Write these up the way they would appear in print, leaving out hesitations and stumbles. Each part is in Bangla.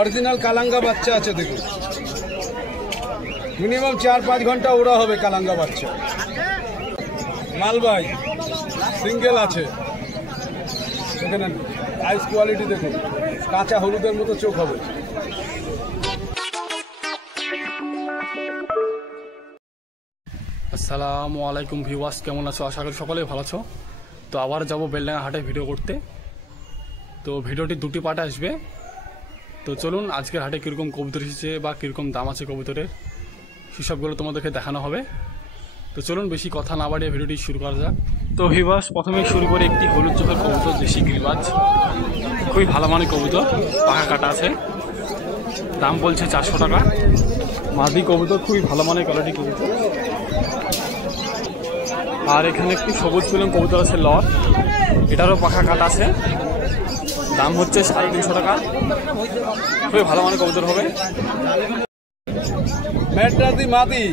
অরিজিনাল কালাঙ্গা বাচ্চা আছে দেখুন, মিনিমাম 4-5 ঘন্টা ওরা হবে কালাঙ্গা বাচ্চা। মালবাই সিঙ্গেল আছে, এখানে আইস কোয়ালিটি দেখুন, কাঁচা হলুদের মতো চোখ হবে। আসসালামু আলাইকুম ভিউয়ার্স, কেমন আছো? আশা করি সকলেই ভালো আছো। তো আবার যাব বেলডাঙ্গা হাটে ভিডিও করতে। তো ভিডিওটি দুটি পার্ট আসবে। তো চলুন আজকের হাটে কীরকম কবুতর এসেছে বা কীরকম দাম আছে কবুতরের, সেসবগুলো তোমাদেরকে দেখানো হবে। তো চলুন বেশি কথা না বাড়িয়ে ভিডিওটি শুরু করা যাক। তো ভিউয়ার্স, প্রথমে শুরু করে একটি হলুদ চোখের কবুতর, দেশি গিরিবাজ, খুবই ভালো মানের কবুতর, পাখা কাটা আছে, দাম বলছে 400 টাকা। মাদি কবুতর, খুবই ভালো মানের কোয়ালিটি কবুতর। আর এখানে একটি সবুজ ফিলম কবুতর আছে লট, এটারও পাখা কাটা আছে, দাম হচ্ছে 350 টাকা। খুবই ভালো মানের কবুতর হবে। ম্যাড্রাসি মাদি,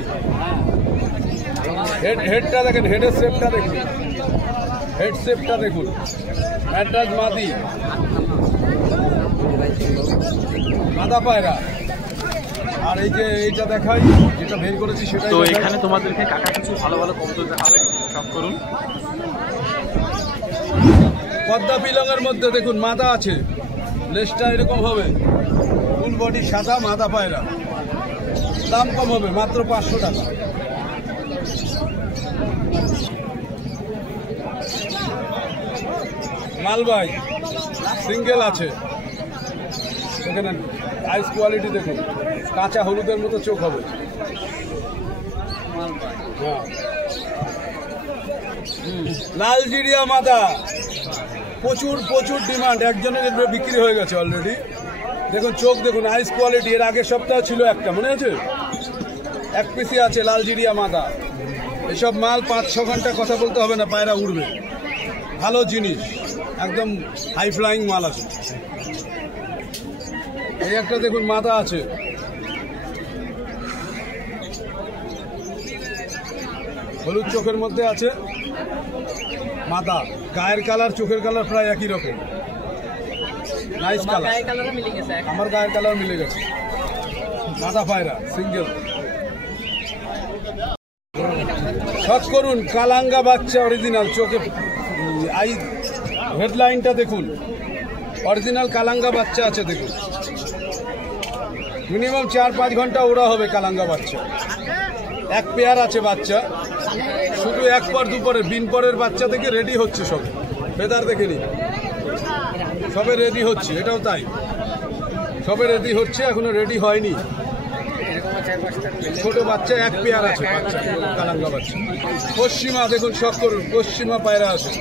হেডটা দেখেন, হেডের শেপটা দেখুন, হেড শেপটা দেখুন, ম্যাড্রাস মাদি, মাদা পায়রা। আর এই যে এইটা দেখাই, যেটা বের করেছি সেটা। তো এখানে তোমাদেরকে কাকা কিছু ভালো ভালো কবুতর দেখাবে, সব করুন। পদ্মা পিলংয়ের মধ্যে দেখুন মাদা আছে, লেজটা এরকম হবে, ফুল বডি সাদা, মাদা পায়রা, দাম কম হবে মাত্র 500 টাকা। মালবাই সিঙ্গেল আছে, এখানে আইস কোয়ালিটি দেখুন, কাঁচা হলুদের মতো চোখ হবে। লালজিরিয়া মাদা, প্রচুর প্রচুর ডিমান্ড, একজনের বিক্রি হয়ে গেছে অলরেডি। দেখুন চোখ দেখুন, আইস কোয়ালিটি। এর আগের সপ্তাহে ছিল একটা, মনে আছে, 1 পিসি আছে লালজিরিয়া মাদা। এসব মাল 5-6 ঘন্টা কথা বলতে হবে না, পায়রা উড়বে, ভালো জিনিস, একদম হাই ফ্লাইং মাল আছে। এই একটা দেখুন মাদা আছে, হলুদ চোখের মধ্যে আছে, মাদা, গায়ের কালার চোখের কালার প্রায় একই রকম, নাইস কালার, আমার গায়ের কালার মিলে গেছে। মাদা পায়রা সিঙ্গেল। শখ করুন, কালাঙ্গা বাচ্চা অরিজিনাল, চোখে আই হেডলাইনটা দেখুন, অরিজিনাল কালাঙ্গা বাচ্চা আছে দেখুন, মিনিমাম 4-5 ঘন্টা ওরা হবে কালাঙ্গা বাচ্চা। 1 পেয়ার আছে বাচ্চা, শুধু 1 পর 2 পরের, বিন পরের বাচ্চা থেকে রেডি হচ্ছে সব, ফেদার দেখেনি, সবে রেডি হচ্ছে, এটাও তাই, সবে রেডি হচ্ছে, এখনো রেডি হয়নি। ছোট বাচ্চা 1 পেয়ার আছে বাচ্চা, কালাঙ্গা বাচ্চা। পশ্চিমা দেখুন, শখ করুন, পশ্চিমা পায়রা আছে,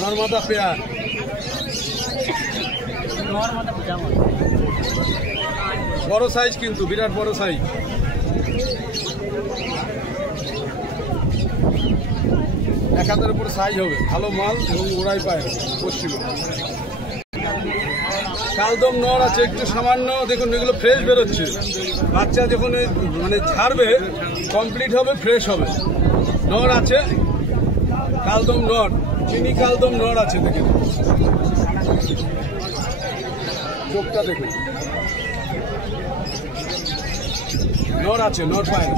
নর্মাদা পেয়ার, বড় সাইজ কিন্তু, বিরাট বড় সাইজ। 1 হাতের উপর সাইজ হবে, ভালো মাল এবং ওরাই পায় পশ্চিমে। কালদম নর আছে একটু সামান্য, দেখুন এগুলো ফ্রেশ বেরোচ্ছে, বাচ্চা যখন মানে ছাড়বে কমপ্লিট হবে, ফ্রেশ হবে। নর আছে, কালদম নর, চিনি কালদম নর আছে, দেখুন চোখটা দেখুন, নর আছে, নর পায়রা,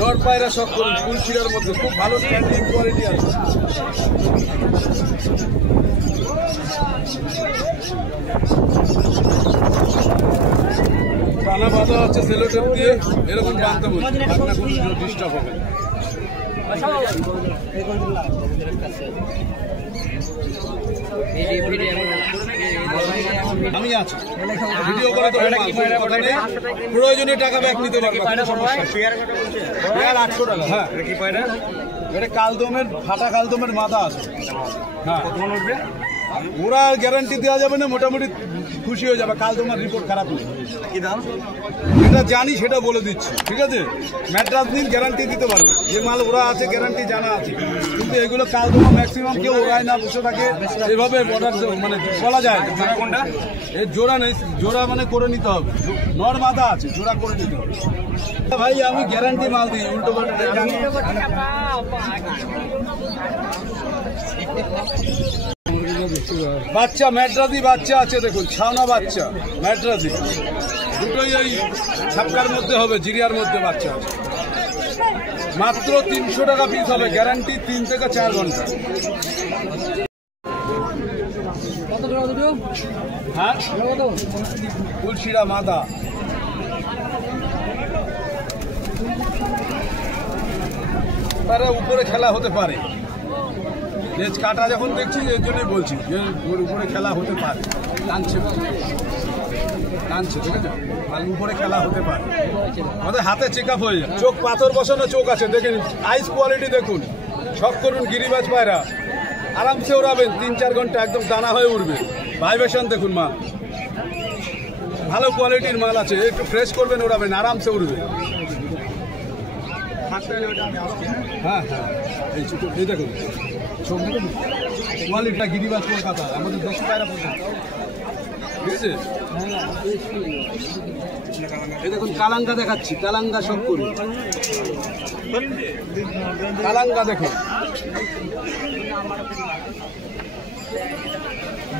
নর পায়রা শখ করুন, ফুলছিরার মধ্যে, খুব ভালো স্ট্যান্ডিং কোয়ালিটি আছে। টানা বাঁধা আছে সেলোটেপ দিয়ে, এরকম বাঁধতে বলছি, আপনার কোনো ডিস্টার্ব হবে। আমি আছি, ভিডিও করে তো প্রয়োজনীয় টাকা ব্যাক নিতে পারবো, 800 টাকা। হ্যাঁ, এটা কালদমের, ফাটা কালদমের মাথা আছে। হ্যাঁ, ওরা গ্যারান্টি দেওয়া যাবে না, মোটামুটি খুশি হয়ে যাবে, কাল তোমার রিপোর্ট খারাপ নেই। কি দাম? যেটা জানি সেটা বলে দিচ্ছি, ঠিক আছে? ম্যাট্রাস দিন গ্যারান্টি দিতে পারবে, যে মাল ওরা আছে গ্যারান্টি জানা আছে, কিন্তু এগুলো কাল তোমার ম্যাক্সিমাম কেউ ওরাই না বসে থাকে, এভাবে অর্ডার মানে বলা যায় না। জোড়া কোনটা? এর জোড়া নেই, জোড়া মানে করে নিতে হবে, নর মাথা আছে, জোড়া করে নিতে হবে। ভাই আমি গ্যারান্টি মাল দিই, উল্টো পাল্টা বাচ্চা ম্যাড্রাসি বাচ্চা আছে, দেখুন ছাওনা বাচ্চা ম্যাড্রাসি, দুটোই ওই ছাপকার মধ্যে হবে, জিরিয়ার মধ্যে বাচ্চা আছে। মাত্র 300 টাকা পিস হবে, গ্যারান্টি 3 থেকে 4 ঘন্টা। হ্যাঁ ফুলশিরা মাদা, তারা উপরে খেলা হতে পারে, লেজ কাটা যখন দেখছি এর জন্যই বলছি যে উপরে খেলা হতে পারে, টানছে টানছে, ঠিক আছে? আর উপরে খেলা হতে পারে, আমাদের হাতে চেক আপ হয়ে যায়। চোখ পাথর বসানো চোখ আছে, দেখেন আইস কোয়ালিটি দেখুন, শখ করুন গিরিবাজ পায়রা, আরামসে ওড়াবেন 3-4 ঘন্টা, একদম দানা হয়ে উঠবে। ভাইব্রেশন দেখুন, মাল ভালো কোয়ালিটির মাল আছে, একটু ফ্রেশ করবেন, ওড়াবেন, আরামসে উঠবে। হ্যাঁ হ্যাঁ এই দেখুন চোখ দেখুন, কোয়ালিটিটা গিরিবাজ কলকাতা, আমাদের দেশি পায়রা পর্যন্ত, ঠিক আছে? এই দেখুন কালাঙ্গা দেখাচ্ছি, কালাঙ্গা সব করুন, কালাঙ্গা দেখুন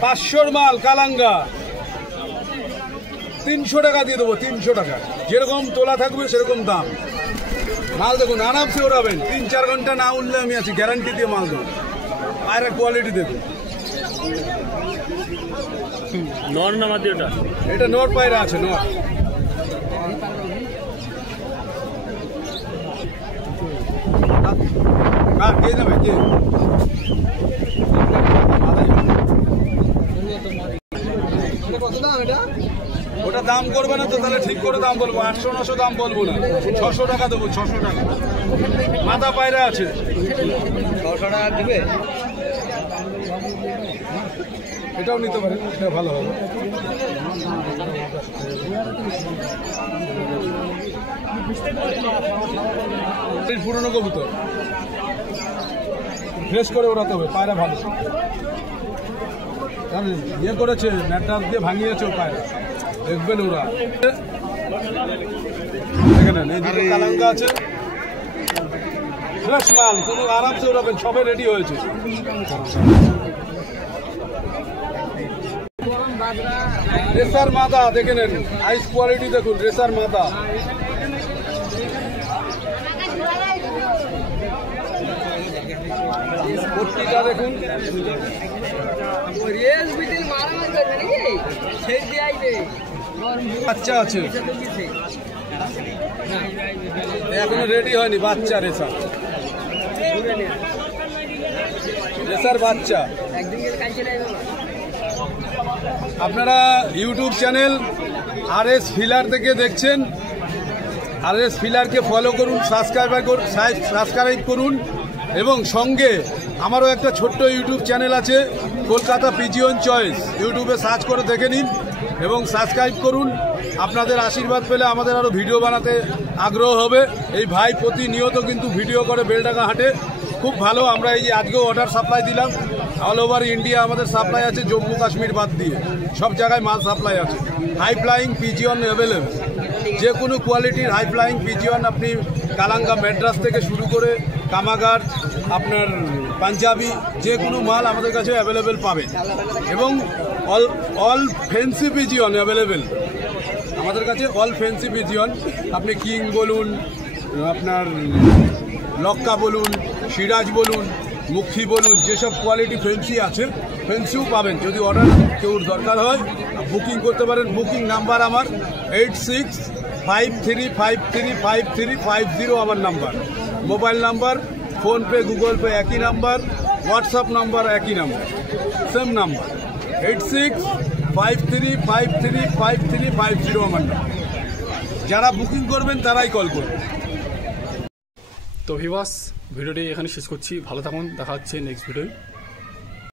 500 মাল কালাঙ্গা, 300 টাকা দিয়ে দেবো, 300 টাকা, যেরকম তোলা থাকবে সেরকম দাম। মাল দেখুন আরামসে ওড়াবেন, 3-4 ঘন্টা না উঠলে আমি আছি, গ্যারান্টি দিয়ে মাল দেবো। পায়রা কোয়ালিটি দেখুন, নর না মাদি? ওটা এটা নর পায়রা আছে, নর। হ্যাঁ কে যাবে, কে ওটা দাম করবে না তো, তাহলে ঠিক করে দাম বলবো, 800-900 দাম বলবো না, 600 টাকা দেবো, 600 টাকা। মাথা পায়রা আছে, 600 টাকা দিবে। এটাও নিতে পারেন, এটা ভালো হবে। পুরনো কবুতর ফ্রেশ করে ওড়াতে হবে, পায়রা ভালো ইয়ে করেছে, ম্যাট্রাস দিয়ে ভাঙিয়েছে ও পায়রা, দেখবেন ওরা। দেখে নেন এই কালাঙ্গা আছে, ফ্রেশ মাল, কোনো আরামসে ওড়াবেন, সবে রেডি হয়েছে। রেসার মাদা দেখে নেন, আইস কোয়ালিটি দেখুন, রেসার মাদা, পট্টিটা দেখুন, বাচ্চা আছে, এখনো রেডি হয়নি, বাচ্চা রেসার, রেসার বাচ্চা। আপনারা ইউটিউব চ্যানেল RS ফিলার থেকে দেখছেন, RS ফিলারকে ফলো করুন, সাবস্ক্রাইব করুন, এবং সঙ্গে আমারও একটা ছোট্ট ইউটিউব চ্যানেল আছে, কলকাতা পিজিয়ন চয়েস, ইউটিউবে সার্চ করে দেখে নিন এবং সাবস্ক্রাইব করুন। আপনাদের আশীর্বাদ পেলে আমাদের আরও ভিডিও বানাতে আগ্রহ হবে। এই ভাই প্রতিনিয়ত কিন্তু ভিডিও করে বেলডাঙ্গা হাটে, খুব ভালো। আমরা এই যে আজকেও অর্ডার সাপ্লাই দিলাম, অল ওভার ইন্ডিয়া আমাদের সাপ্লাই আছে, জম্মু কাশ্মীর বাদ দিয়ে সব জায়গায় মাল সাপ্লাই আছে। হাই ফ্লাইং পিজিয়ন অ্যাভেলেবেল, যে কোনো কোয়ালিটির হাই ফ্লাইং পিজিয়ন আপনি কালাঙ্গা ম্যাড্রাস থেকে শুরু করে কামাগার, আপনার পাঞ্জাবি, যে কোনো মাল আমাদের কাছে অ্যাভেলেবেল পাবেন। এবং অল ফ্যান্সি পিজিয়ন অ্যাভেলেবেল আমাদের কাছে, অল ফ্যান্সি পিজিয়ন, আপনি কিং বলুন, আপনার লক্কা বলুন, সিরাজ বলুন, মুখী বলুন, যেসব কোয়ালিটি ফ্যান্সি আছে ফ্যান্সিও পাবেন। যদি অর্ডার কেউ দরকার হয় বুকিং করতে পারেন। বুকিং নাম্বার আমার 8653535350 আমার number. Mobile number, PhonePe, Google pay একই নাম্বার, হোয়াটসঅ্যাপ নাম্বার একই নাম্বার, সেম নাম্বার 8653535350 আমার নাম্বার। যারা বুকিং করবেন তারাই কল করবেন। তো ভিউয়ার্স, ভিডিওটি এখানে শেষ করছি, ভালো থাকুন, দেখা হচ্ছে নেক্সট ভিডিও।